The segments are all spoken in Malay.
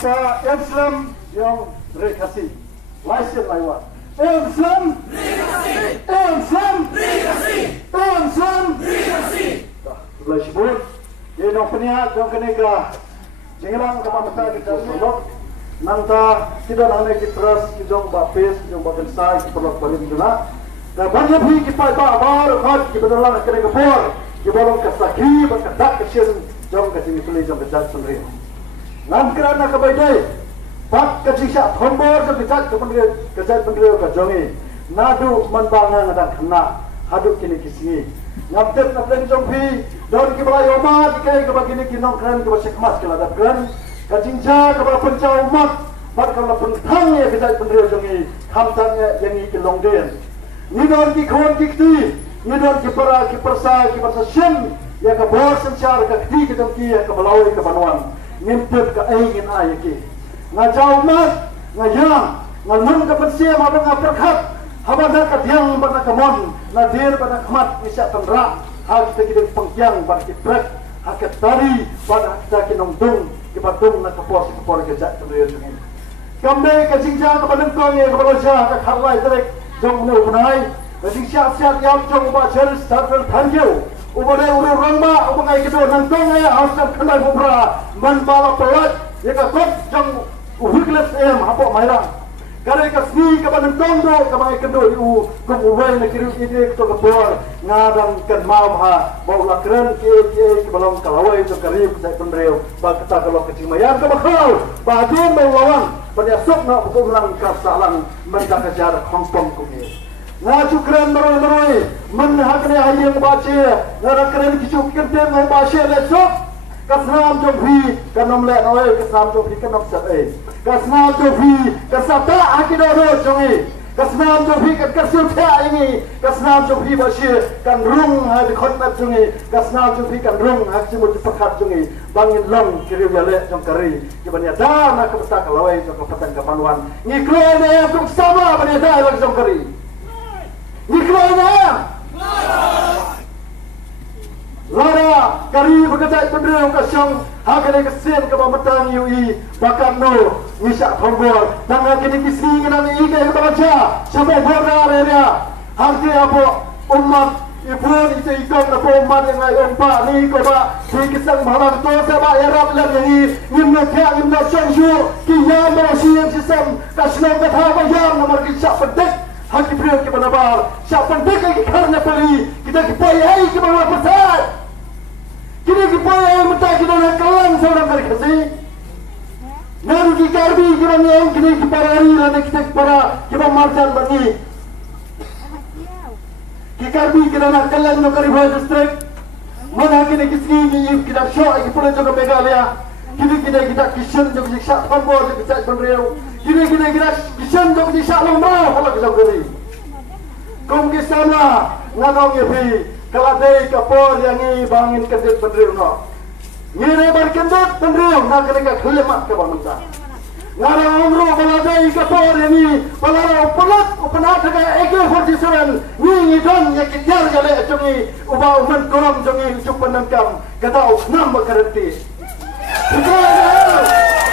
Apa Islam yang rekasi, license lewat. Islam rekasi, Islam rekasi, Islam rekasi. Sudah sebut, dia nak peniat, nak kenega. Jangan kamu mata kita sebut. Nanta tidak nak kita terus kita bapis, kita bakensai, kita perlu balik juga. Dan banyak pun kita bawa kat kita dalam kenega por, kita bawa kesaki, berkedak kecil, jom kecil itu lagi jom kejat sendiri. Nam kerana kebaidai, pak kecisa tombor kejat pendiri kejongi, nadu menbangang dan kena haduk kini kisini. Namter nampen jompi, daun kibelai umat, kai kebagini kinong keren kebasik mas keladap keren, kecingja kebal pencau umat, mat kalau pentang ya kejat pendiri jongi, kamtanya yang ini kilongden. Ni daun kikawan kikti, ni daun kipersa syen, ya kebor sencar kekti kejongki ya kebalawai kebanuan. Nimpet ke ingin ayaki ngajau mat ngayang ngalun ke pensia mabang aperkat habana ke diang pada kemon nadir pada kemat isyak tendrak hak kita pengkiang pada kiprek hak tari pada kita kinongdung kipatung nak kepos kejak terdiri ini kambe kejingja kepadengkong yang kepada ke kharlai terek jong menul penai kejingja siap yang jong ubah jeris tarfel tanjau ubade uru ramba ubangai kedua nangkong ya harusnya kenal bubra manbala pelat ya kakot jang uhiklet apa mairang kare kasni kapan nangkong do kabangai kedua u kum ubay na kiru ide to kapor ngadang kan mamha bau lakren ke balong kalawai to karib sai pendreo ba kata kalau kecing mayar ke bakal bagian bau lawan pada sok na hukum lang kasalang mendak jarak Hongkong kumir ngaju keren meroi menhakne ayang baca ngara keren kicuk kente ngai baca lesok kasnam jombi kanom le noe kasnam jombi kanom sae kasnam jombi kasata akidoro jongi kasnam jombi kasul tha ini kasnam jombi baca kan rung ha di khotmat jongi kasnam jombi kan rung ha simut pakhat jongi bangin long kiri yale jong kari kibanya da na kapta kalawai jong kapatan kapanwan ngiklo ne kum sama banya da lagi jong kari Niklana, Lara, kari berkejat pendera kasang, hakane kesen ke bamatang UI, bakam no, nisa tombol, tangga kini kisni ngan ike ke baca, sampai borna area, harti apa umat ibun itu ikon apa umat yang ai umpa ni ko ba, si kisang malang to sa ba yarap lang yang ngimna kya ngimna changsu, ki yam ba siang sistem, kasnong katha ba yam nomor kisah pedek. Haki beliau ke mana bar, siapa mereka ke karena peri, kita kepayai ke mana persat, kita kepayai mentah kita nak kelang seorang kali kasih, naru ki karbi kita yang kita keparari lana kita kepara kita marjan bani, ki karbi kita nak kelang no karibah distrik, mana kita kisni kita show kita pula juga Meghalaya. Kita kisah juga kisah tambor juga kisah penriau. Kita kisah juga kisah lomba kalau kita beri. Kau kisah lah, ngadong yepi. Kalau day kapor yang ini bangin kedut penriau no. Ngire berkendut penriau nak kena kelemak ke bang mentah. Ngadong umro kalau day kapor yang ini, kalau pelat upenat dengan AK-47 ni don yang kejar jale jungi ubah uman koram jungi cukup nangkam kata nam berkerti.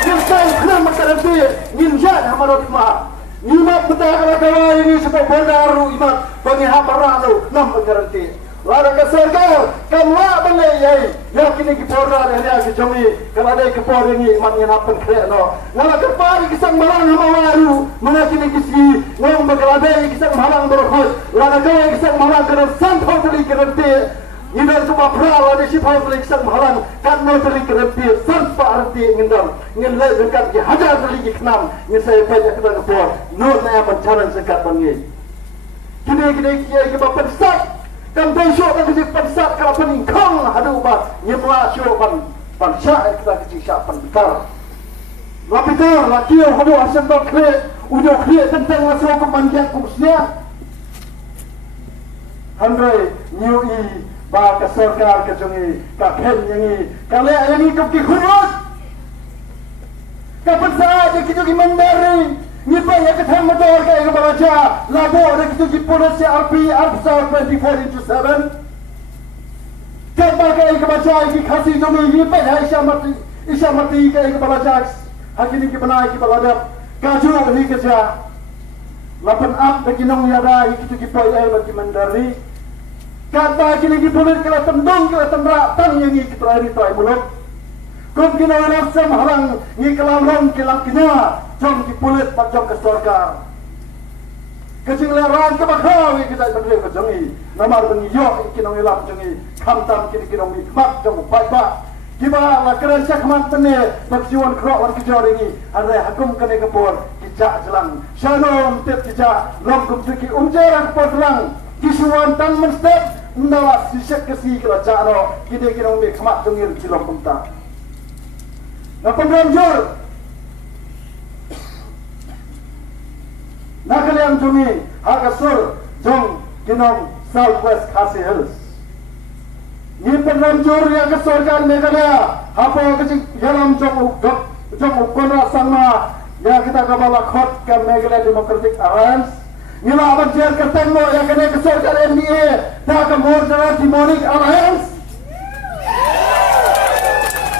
Yang saya kenal masyarakat ninja hamarat ma. Imat betul kalau ini sebab benaru imat bagi hamara tu nam garanti. Lara keserkau kamla belai yakin ki porra dia ki jomi kalau ada ke por ini imat yang apa kena. Nala kepari kisang malang hamawaru menakini kisi ngom bagalade kisang malang berkhos. Lara kau kisang malang kena sampau tadi garanti. Ini cuma perawan di sipau beli kisah mahalang kan mau beli kerempir tanpa arti ngendam ngelai dekat di hajar beli kenam ini saya banyak kita kepor nur saya mencaran sekat bangi kini kiai kita pensat kan besok kan kita pensat kalau peningkong ada ubat nyemla syupan pansya kita kecil syapan bekar lapitar laki yang hadu asan bakle udah klik tentang masalah kemandian kursusnya Andre New E ba ka sarkar ka jungi ka khen yangi ka le yangi ka ki khunut ka pansa je ki jogi mandari ni pa ya ka tham motor ka ka bacha labo re ki jogi police RP Arpsar 24/7 ka ba ka baca ki khasi jogi ni pa ya isha mati ka baca hakini ki banai ki baladap kaju hi kerja lapan up bagi nong yada hi ki poi ai bagi mandari kata kini ki pulit kala tendong kala tendra tang yang ki trai mulut kum kina nak sam halang ni kalam rom kilang kina jom ki pulit macam ke surga kecing leran ke bakhawi kita berdiri ke jengi namar bengi yo ki nong ilap jengi kamtam kini ki nong mak jom pai ba kiba la keren sakman tene bakjiwan kro wan kijor ini ada hakum kene kepor kijak jelang shalom tep kijak lom kum ki umjaran potlang kisuan tang menstep ndawa sisek kesi kerajaan ro kide ki nong mi khamak jengir kilom kumta na pemranjur na kalian jumi hagasur jong kinong Southwest Khasi Hills ni pemranjur yang kesorkan Meghalaya apa kecik dalam jong ukon sama ya kita kabala khot ke Meghalaya Democratic Alliance nila aban jer kertengmo yang kena kesorkan NDA dah ke Border Demonic Alliance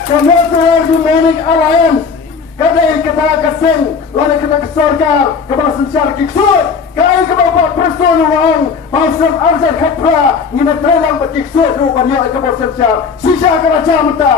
Kemudian Demonic Alliance kadai kita kesing lalu kita kesorkar kepala sensyar kiksur kai kebapa person uang mausam arzan khapra ngina trelang bekiksur du banyak kepala sensyar sisa kerajaan menta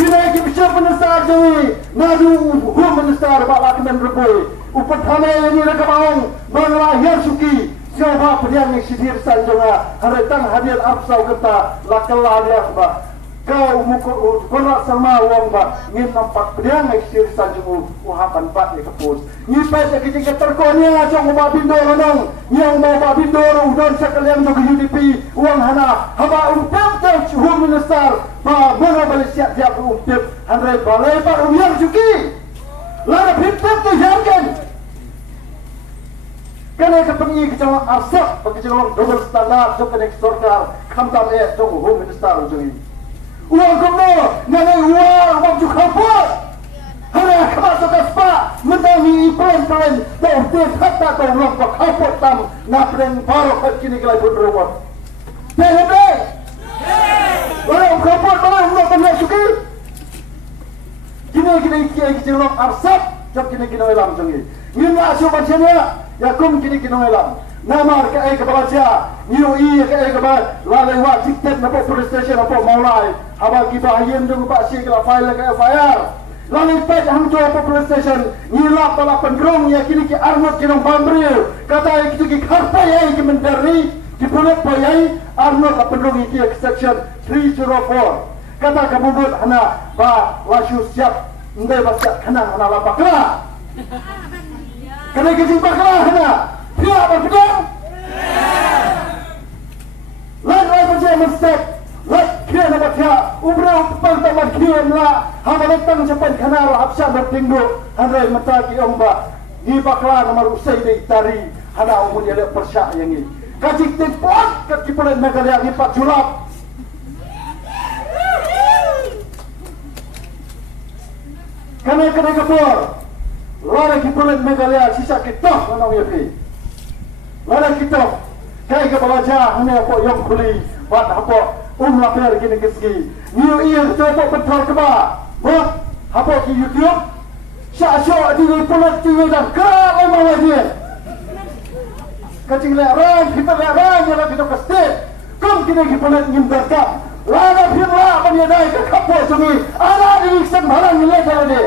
Bila kita bicara penesar jui nadu hum penesar balak dan reboi upatane ini rekabang mengelahir suki siapa pediang yang sidir sanjunga haretang hadir absau kata lakala dia ba kau mukul korak sama uang ba ngin nampak pediang yang sidir sanjungu uhapan pat ni kapus ni pai ketika terkonia jong ba bindo lonong yang ba bindo udon sekalian jong UDP uang hana haba umpep tu hum minister ba mana balik siap dia umpep handai balai ba umiang juki lara pipep tu jangan kena kepengi kecawang asap bagi kecawang double standard jom kena kesorkar kamtam jom home minister ujungi uang kumno nyanyi uang juga kapur hanya kemas suka spa mendangi plan dan dia kata kau nampak kapur tam napren baru kini kelai pun rumah deh orang kapur malah uang banyak suki kini kecawang asap jom kini elam ujungi ini asyik macamnya ya kum kini elam namar ke kepala new ke kepala lalai wa tiktet napa police station napa maulai haba kita ayam dong pak si kala file ke FIR lalai pet hang jo apa police station ngilap pala pendrong ya kini armut kinong pambril kata itu ki karpa ya ki mendari ki pulut payai armut la pendrong iki section 304 kata kabudut hana ba wasu siap ndai ba siap kanang hana lapakla kena kejimpak lah kena dia berpedang lain macam mestep lain kira nama dia umrah pantai kira lah hama letang cepat kena lah hapsya bertinggu handai mata ki omba ni bakla nomor usai di tari hana umur dia persyak yang ini kacik tempot kekipulan Meghalaya ni pak julap kena kepor lara kipulan Meghalaya sisa kita menang yapi lara kita kai ke balaja hanya apa yang kuli buat apa lapar gini keski new year coba betul ke ba apa ki YouTube syok di pulat TV dah kerap malah dia kacing lerang kita lerang yang kita kesti kom kini kipulan ngimbarka lara firma penyedai ke kapal sumi ada di sen barang nilai kalau dia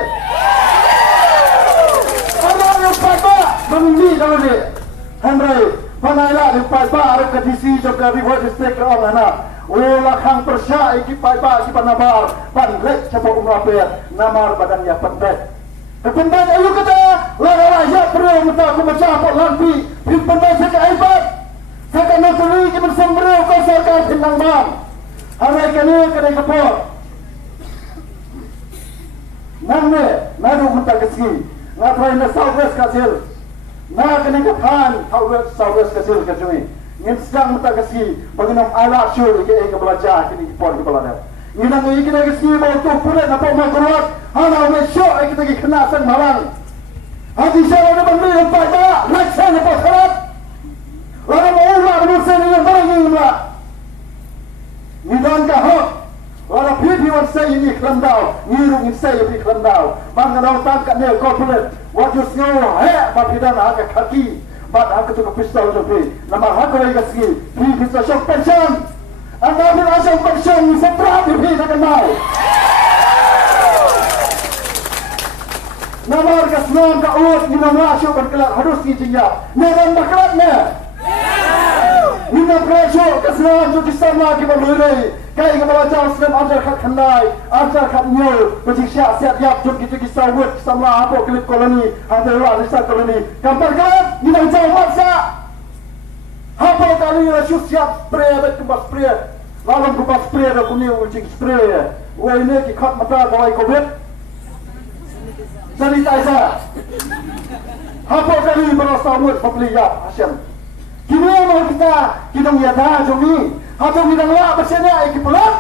Mengundi kalau dia Henry Panailah Limpai Ba Arif ke DC Jogja River District ke Omana Ulah Khang Persya Iki Pai Ba Iki Panabar Panlek Cepat Umrapir Namar badannya Pendek Pendek ayu kata Lara rakyat perlu Minta aku macam Pok Lampi Pendek saya keaibat Saya kena tuli Kita bersemberi Kau saya kena Tindang Bang Hari kini kena kepor Namne Nadu minta keski Ngatrai na Southwest Kasil na kena kapan Southwest Kasil kacumi ngin sedang minta keski baginam ala syur ke belajar kini kepor kepala dia nginang iki kena keski bau tu pulet apa makurat hana me syok kita kena sang malang hati saya ada benda empat tak laksa apa kharat lalu mau ulah berusaha dengan barang ini ulah nidan kahok lalu pipi wan saya ini kelendau, ngirung saya ini kelendau. Mengenal tangkat ni kau pulet. Wajus nyawa, bapidan agak kaki. Bad aku tu pistol tu. Nama aku lagi kasih. Pistol shot pension. Anda ambil asal pension ni seberapa ni nak kenal. Nama harga senang ka uat ni nama asal berkelat harus dijinya. Nama berkelatnya. Nina pressure kesenangan tu disama kita mulai. Kaya kita baca Islam ajar kat kendai, ajar kat nyol, macam siap yap tu kita kisah buat sama apa klip koloni, ada luar risau koloni. Kampar kan, nina jauh maksa. Apa kali rasu siap spray, bet kupas spray, lalu kupas spray dah kuning ucing spray. Wah ini kikat mata bawai COVID. Sanitizer. Apa kali berasa buat pembeli ya, Asyam. Kini mau kita nyata jomi, atau kita ngelak bersenya iki pulang.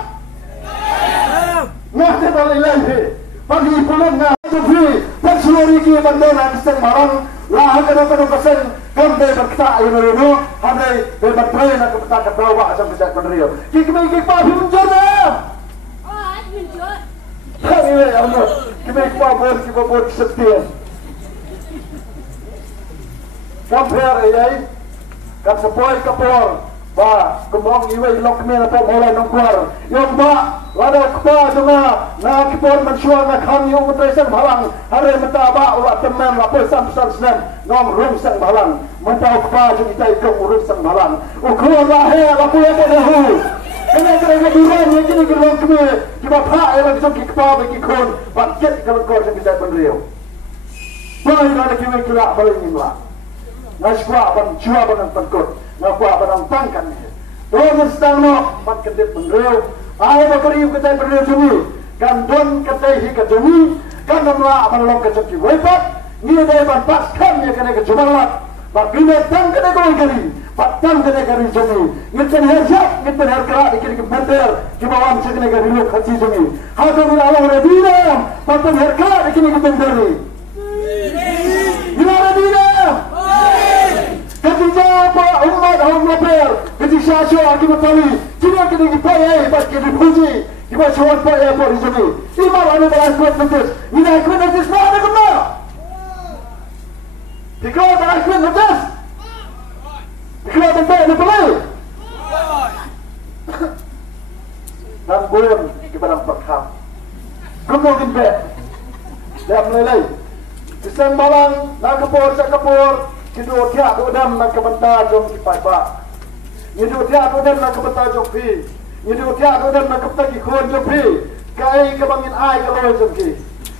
Nah, kita lagi pagi pulang nggak jomi, pensiun iki bandara keseng barang, lah kadang-kadang keseng kampe berkata ayo, handai berpray nak kita ketawa asam bisa penrio. Kiki papi menjana. Oh, menjana. Ini anu, kiki papi setia. Compare ayai. Kan sepoi kapor, ba kembang iway lok kami apa mulai nongkuar. Yang ba lada kepa cuma na kapor mensuar na kami yang utai sang balang. Hari mata ba ulat teman apa sam senam nom rum sang balang. Mata kepa cuma kita ikut rum sang balang. Ukuran lahir apa yang berdahu. Kena duran yang ini gelong kami. Kita pak yang kita kepa bagi kon. Bajet kalau kau yang bisa berdiri. Boleh ada kami kelak boleh nimla. Naswa ban jua ban pangkot, naswa ban tangkan ni. Orang sedang no ban kedip bendera. Ayah bakari kita bendera jumi. Kan don kita hikat jumi. Kan namla ban long kecaki wepat. Ni ada ban pas kan ni kena kejumalat. Bak bina tang kena kau kari. Bak tang kena kari jumi. Ngitan herjak, ngitan herkerak ikut ke bender. Kibawam cakna kari lu kaji jumi. Hatu bila Allah redina. Bak tang herkerak ikut ke bender ni. Bila redina. Ketika apa umat orang lapar, ketika syasyo akibat tali, cina kita dipayai, pas kita dipuji, kita syawat payai apa di sini. Iman anda beraskuat notis, ini askuat notis mana ada kena? Jika ada askuat notis, jika ada ada pelai. Dan bulan kita nampak ham. Kemudian bet, dah melelai. Kisah balang, nak kapur. Hidup tiap udam nak kebentar jom kipai ba. Hidup tiap udam nak kebentar jom pi. Hidup tiap udam nak kebentar kikon jom pi. Kai kebangin ai kalau jom ki.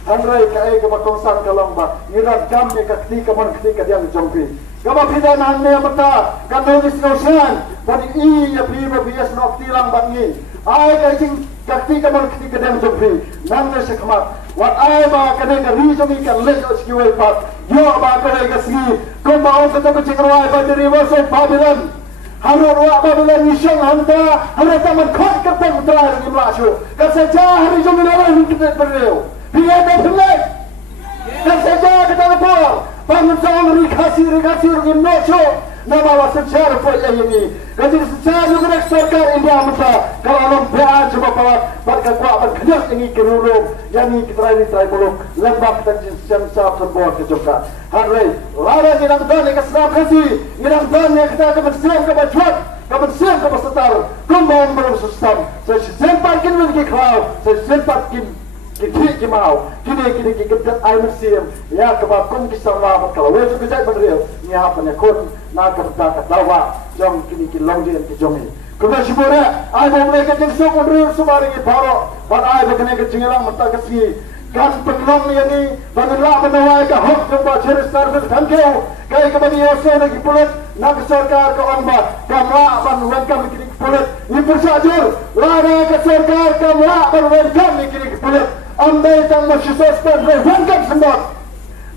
Handrai kai kebatongsan kalau ba. Nirat jam ni kakti kaman kakti kadiang jom pi. Kaba pida nan ne mata. Kando disnosan. Bani I ya pi ba bias nokti lang bangi. Ai kai sing kakti kaman kakti kadiang jom pi. Nan ne sekmat. Wat ai ba kene ka reason ikan let skiway pat. Yo ba kene ka sgi. Kau mahu kita bercakap pada riwayat Babylon. Harus Babylon nisang hanta. Harus taman kot ketemu terakhir di Malaysia. Kerja hari jom orang kita berdua. Dia dah pelak. Kerja kita lepor. Bangun sang rikasi di Malaysia. Nama secara pola ini. Kerja secara juga serkar India masa. Kalau orang berada coba pelat. Berkekuatan kerja ini kerulung. Yang ini kita ini muluk. Lembak dan jam sah sebuah kejokan. Hari lara kita dan kita senang kasih. Kita dan kita akan bersiap kebajuan. Kebersiap kebersetar. Kembang belum sistem. Saya sempat kini lagi kau. Saya sempat kini mau. Kini kita air bersiap. Ya kebakun kisah lama. Kalau wajib kita berdiri. Ni apa ni kon nak kita ketawa. Jom kini longjin kejongi. Kemudian sebenarnya, ada mereka yang sok berdiri semari ini baru. Pada ada kena kejengelang mata kasih. Kan penolong ini bagaimana menawai ke hak jumpa jenis service dan kau kaya kepada Yosef lagi pulut nak serkar ke orang kamla ban welcome kini pulut ni persajur lada ke serkar kamla ban welcome kini pulut ambil tang masyarakat welcome semua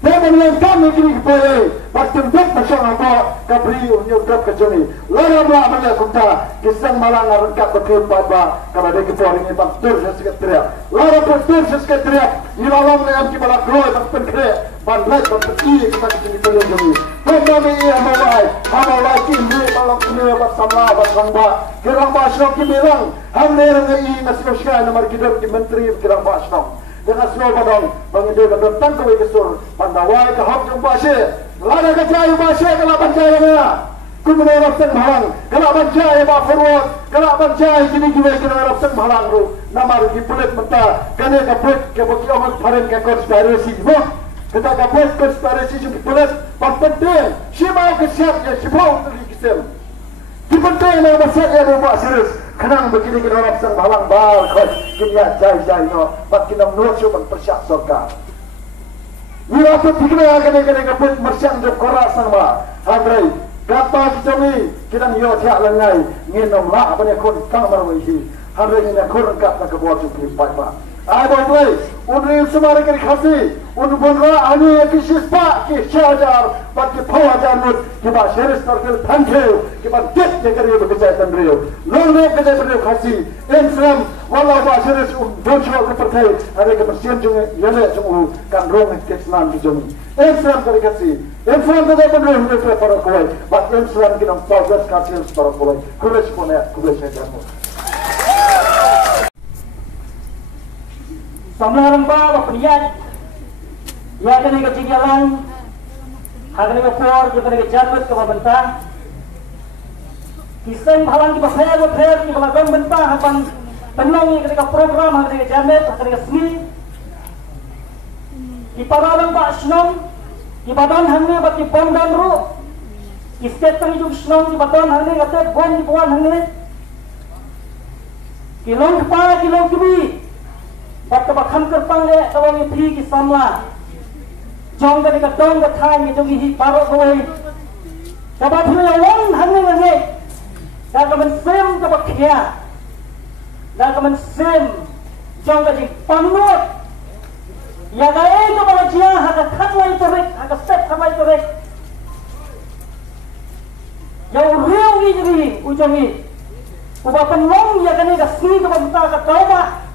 Teman yang kami kini boleh bertunjuk masyarakat kabri unyukat kejuni. Lalu banyak kita kisah malang rengkat berkeempat kalau dia kepor ini bantur sekretariat. Lalu bantur sekretariat di dalam yang kita lakukan bantur kerja bandai bantur ini kita kini boleh jumi. Kami ia mulai kini malam ini bersama bersama kirang basyo kimilang hamil ini nasib sekali nomor kita di menteri kirang basyo. Dengan semua badang bangde berdentang ke Wisur pandawai ke hak jumpa syekh lada ke jaya basya kalau banjaya mana kumuna rapsen malang kalau banjaya ba forward kalau banjaya gini kena rapsen malang ru nama ru dipulit mentah kena kaput ke bagi orang paren ke konspirasi kita kaput konspirasi juga pulit penting siapa ke siap ya siapa untuk dikisem dipenting yang besar ya rumah serius kenang begini kita rapsen malang bal kau kimia jai no bat kita menurut coba persiap surga. Ia tu tiga kena kaput mersiang jom korak sama Andre kata kita ni kita ni tiak lengai nginom lah apa ni kon kamar wisi Andre ni nak korang kat kebuat cukup baik. Ada boleh untuk semua mereka dikasih untuk bonra ani kisis pak kisah bagi pawajan mut kita share circle thank kita get jaga dia bekerja tandrio lalu kerja beliau kasih Islam walau bahasa dojo kepercayaan ada kebersihan juga yana semua kan rong kesnan di jumi Islam kasih Islam kerja beliau untuk para kawai bak Islam kita progress kasih para kawai kulis punya kulis jamu Samlaran ba peniyat ya kena ke cigalan hakni ke por je kena ke janmet ke bentang kiseng halang ki bafel ki balagam bentang hapan tenang ni kena ke program hakni ke janmet hakni ke seni ki paralang ba snong ki badan hangne ba ki bondan ru ki setri ju snong ki badan hangne kate bon ki bon hangne ki long pa ki long ki Bak bakam kerpang le kalau ni pi ki samla jong ka dika dong ka thai ni jong hi paro koi ka ba thule won hanne ne ka ka men sem ka ba khia da ka men sem jong ka ji panut ya ga e ka ba jia ha ka khat lai to rek ha ka step ka mai to rek ya riu ni ji u jong ni u ba pen long ya ka ni ka sni ka ba ta ka tau ba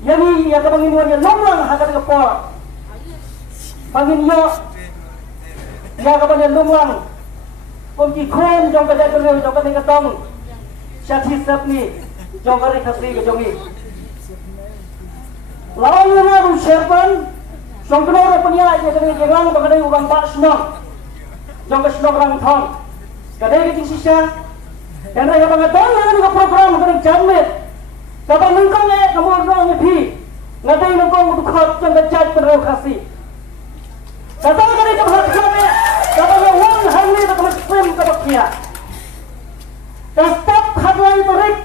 Yani ya ka bangin warga lomlang hakat ka por. Bangin yo ya ka bangin lomlang. Kung ki khon jong ka dai jong ka ni ka tong. Syati sap ni jong ka ri khasri ka jong ni. Lawan yo na ru sherpan jong ka ro punya ya ka ni gelang ba ka ni urang ba snok. Jong ka snok rang thong. Ka dai ki sisa. Dan ra ka bang dong ni ka program ka ni janmet. Kapag nangkong eh, kamu orang ni pi, ngadai nangkong untuk khot jam berjat perlu kasih. Kapag kali kapag khot eh, kapag orang hari kapag swim kapag kia, kapag khot lagi terik,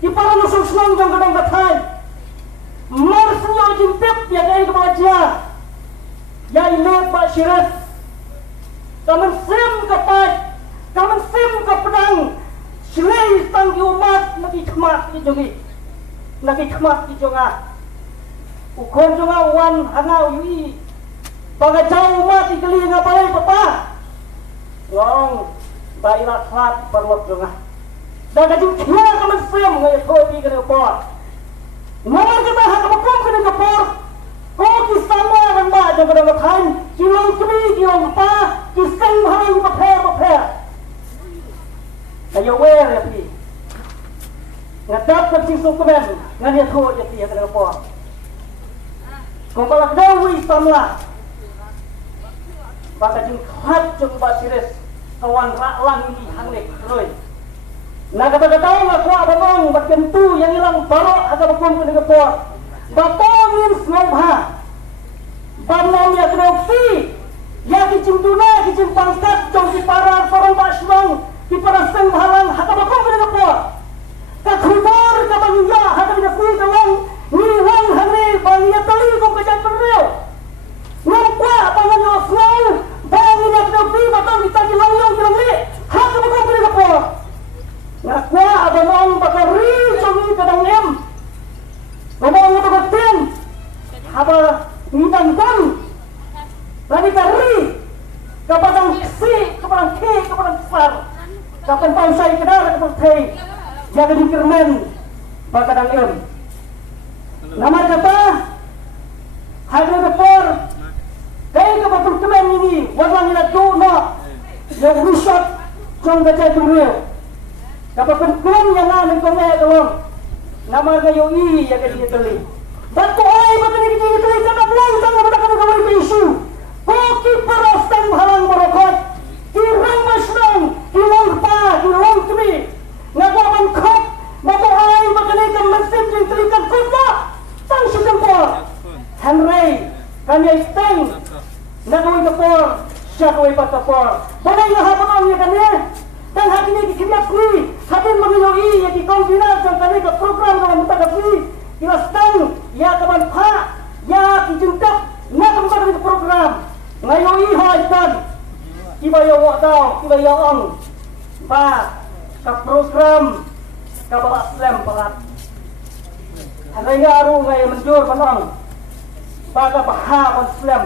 kiparan nusuk senang jang kadang katai, marsnya jimpip ya dari kapag dia, ya ini Pak Syiras, kamu sim kapedang. Selain tanggi umat lagi khmat di jongi, lagi khmat di jonga. Ukon jonga wan hangau yui, bagajau umat di keli ngapai papa. Long daerah khlat perwat jonga. Dan kajing kia kaman sem ngai thodi kena por. Nomor kita hak bakom kena kepor. Kau kisama dan ba jonga dalam kain, kilong kri kilong pa, kisang hang paper. Ayo wer ya pi. Ngadap ke sisuk kemen, ngani tho ya pi ya kena po. Ko balak dawi samla. Baka jing khat jong ba sires kawan ra lang ni hang nek roi. Na kata tahu lah ko abang bat kentu yang hilang baro aga bakom kena po. Batongin snobha. Banom ya kena pi. Ya kicing tuna kicing pangkat jong si para ba snong. Di perasaan halang hata bakom kena kapor. Kakubar ka bangya hata di nafui kalang ni lang hane bangya tali kong kajan perrew. Nampa pangan yo snow bangin nak nabi batang ditagi langyong kilang li hata bakom kena kapor. Nakwa abanong bakari songi kadang em. Ngomong ngomong batin haba nitang besar. Kapan tahu saya kenal seperti jaga dikirmen bakadang em. Nama kata hadir repor. Kaya kapag kemen ini walang inato na yang rusak jong kacay tumrew. Kapag kemen yang namin kong kalong nama kayo iya kaya tali. Ba't ko ay matanig kaya tali sa nablang sa nga matakan ng gawin isu. Koki paras ng halang borokot. Kirang maslang, kirang pa, kirang tumi. Nagwaman kop, nabuhay matanig ang masin yung talikan kuda. Tang siyang po. Henry, kanya isteng. Nagawin ka po, siya kawin pa ka po. Balay nga hapon niya kanya. Dan hati ini dikiyak ni, hati mengioi yang dikombinasi dengan kami program dalam mutagap ni. Kira sedang, ya kawan pak, ya dijungkap, nak kembali ke program. Ngayoi haitan, iba yang wakau, iba yang ong, pak, ke program, ke bawah slam pelat. Hari ngaru ngay menjur panang, pak ke bahar slam,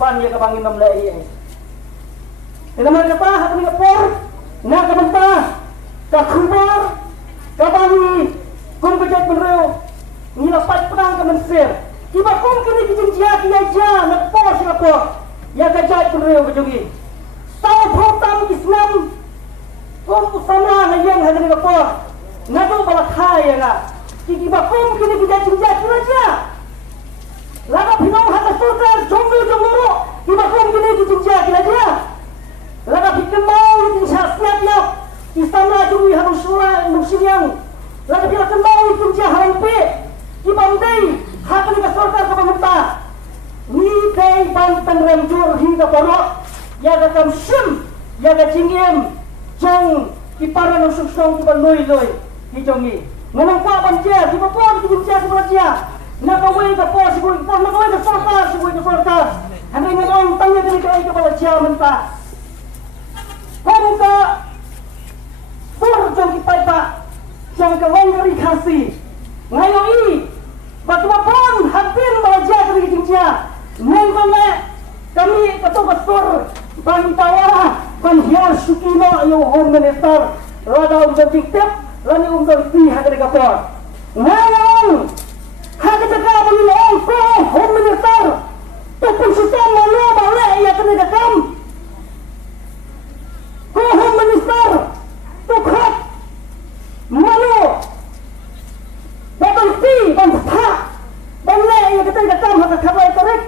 pan ya ke bangin memlai. Ini mereka pak, hati ni por. Nak kabanta, kakumbar, kabangi, kum kejat menrew, nilapat pedang ke mensir. Iba kum kini kijinjia kiaja, nak por Singapura, ya kejat menrew kejogi. Tahu program Islam, kum usama ngayon hadir ke por, nado balakhay nga. Iba kum kini kijinjia kiaja. Laga pinong hata surga, jomlo, iba kum kini kijinjia kiaja. Laga pikir mau itu siap ya, istana dulu harus suara nusiang. Laga pikir mau itu jahat pe, ibandai hak ni kesorkan ke pemerintah. Ni kay bantang remjur hingga borok, ya gakam sim, ya gacingiem, jong ipara nusuksong kiban loi hijongi. Menangkap banjir, kiban pon kijinjia sebenarnya. Nakawai ke pos, nakawai ke sorkas. Hendak ngomong tanya kini kay kepala jia mentah. Pemka jong kipai pak jong kawang dari kasih ngayoi batua pon hampir belajar dari jinjia nengkome kami ketua besar bang tawa ban hiar sukino yo home minister rada untuk tiktep lani untuk pihak dari kapor ngayong hak jaga menilai ko home minister tupun sistem malu balik ya kena kam Home Minister tukhat malu batal fi bangsa banle yang kita datang hak khabar korek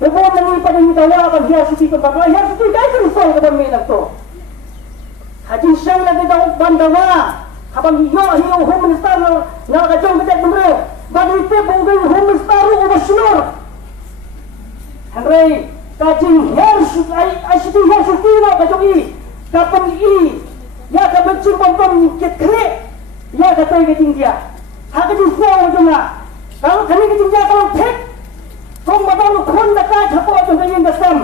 bebo mengi pada mitawa ban hiar suci pembawa hiar suci kai kerusol ke ban menak to haji sang lagi daw bandawa habang hiyo Home Minister na kajong betek bumre bagi te bungay Home Minister ubasunor Henry kajing harus ICT harus kira kajogi kapan i ya kapan cumpon kekle ya kata kajing dia hak kajing semua ujungnya kalau kami kajing dia kalau tek kong matang kon dekat hapo ujung kajing dasam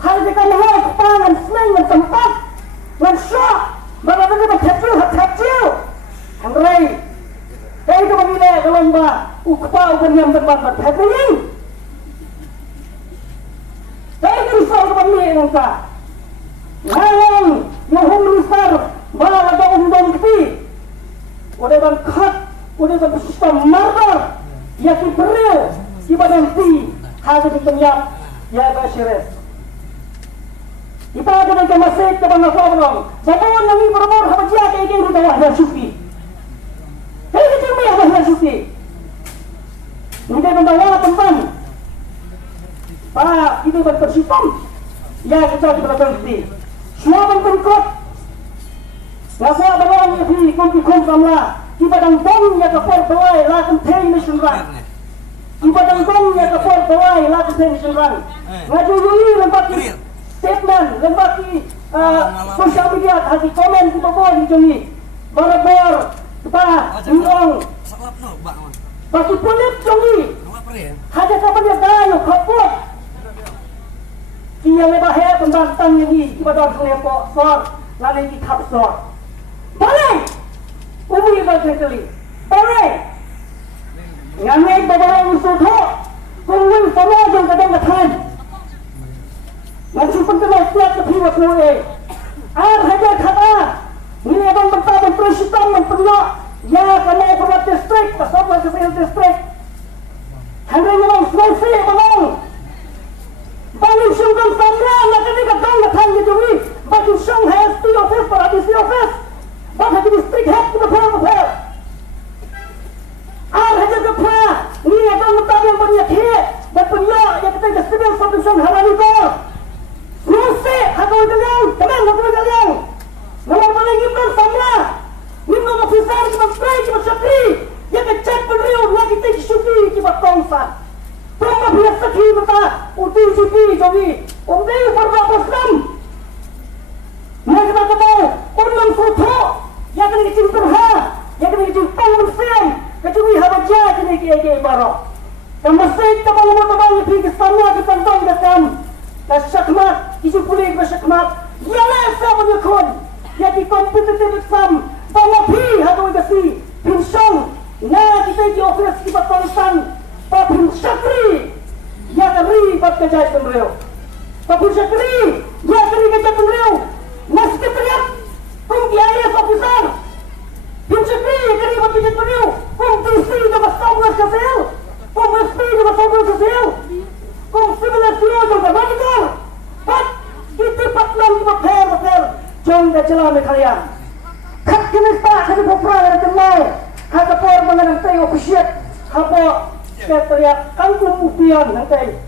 hal dekat mengalah kepangan senang dan tempat dan syok bapak kita kecil Henry kaya itu begini kalau mbak ukpa uban yang tempat hati Kaya risau kepada ni nangka. Ngayong yung Home Minister bala laga undang kiti. Udah ban kat, udah ban sistem murder. Ya ki beriu ki badan ti hasil dikenyak ya basires. Ipa kada ka masik ka bang problem. Babon nangi berbor habajia kay kay rutawa ya sufi. Kaya kita may ya sufi. Hindi ban dawa tempan. Pak, itu berpersipam. Ya, kita berpengerti. Semua berpengkot. Nasa bawang di kumpikum kamla. Ibadang dong ya kapor bawai lakan tei mission run. Ibadang dong ya kapor bawai lakan tei mission run. Ngajuyui lembaki statement, lembaki sosial media hati komen di bawah di jongi. Barabor, pa, ingong. Pasti pulit jongi. Haja kapan dia dayo kapot. Ia lebah pembantang ini kepada kelompok sor lalu di kapsor. Boleh, umi berkali. Boleh. Ngamai bawa unsur tu, kungin sama jang kadang kadang. Nanti pun kena siap kepiwat mulai. Kasama Civil District. Hanggang naman Sulawesi, Manong. Bangin siyang Samra, nakanigagang natang nidumi. Bangin siyang HST office, Paradisi office. Bangin district head kita pera. Hajar kapra, ni akan mutabi yang banyak dan punya yang kita civil solution harani ko. Sulawesi, hagaw kalian, teman hagaw kalian. Naman paling imran Samra. Nimno officer kita spray kita sakri. Yang kecek penriu lagi tinggi syuki kita tongsa. Tunggu biasa sakri mata uti syuki jadi. Umdi perbabasam. Mereka tahu orang foto yang kena cinterha, yang kena cimpang bersiang. Kecuali habaja kini kiai baru. Kamasih kita mau pergi ke sana kita tanggapan. Kasyakmat, isu pulik kasyakmat. Ialah sama nyekon. Jadi kompetitif exam. Pamapi hatu ikasi. Pinsong. Nah kita di office kita tangsan. Papin syakri. Ya kari bat kejayaan penriu. Papin syakri. Ya kari kejayaan penriu. Masih teriak. Kung IAS officer. Pinsakri kari bat kejayaan penriu. Kung TC juga Samuel Civil, kung SP juga Samuel Civil, kung Civilisio juga Manikar, pat kita patlan kita per, jom dah jalan kalian. Kat kini tak kami berperang dengan kenal, kata por mengenang tayo ofisiat, apa sekretariat kangkung upian nanti.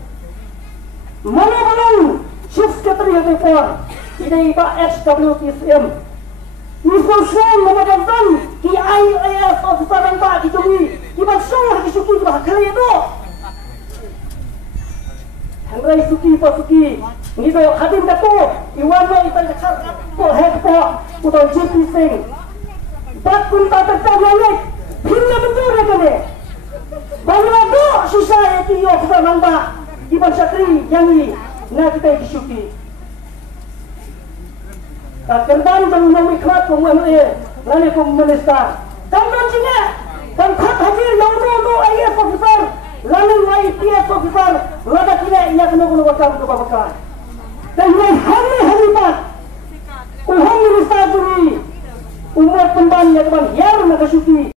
Mana chief sekretariat por, ini Pak HWTCM. Nisosong memadamkan ki IAS officer yang tak dijungi dibasuh disuki bahakali itu Henry Suki Pasuki ini tu hadir datu iwan lo itu cakap po head po utau GP Singh bakun tak tertawang pindah bentur ya kene bahawa tu society officer nanda Iban Syakri yang ini nak kita disuki Kerban dan memiklat pemulih lalu pemerintah. Kamu cina, dan khat hadir yang dulu IAS officer, lalu IPS officer, lada kira ia kena guna bakal. Dan yang hari bat, uham minister juri, umat pemban yang teman yang nak syuki.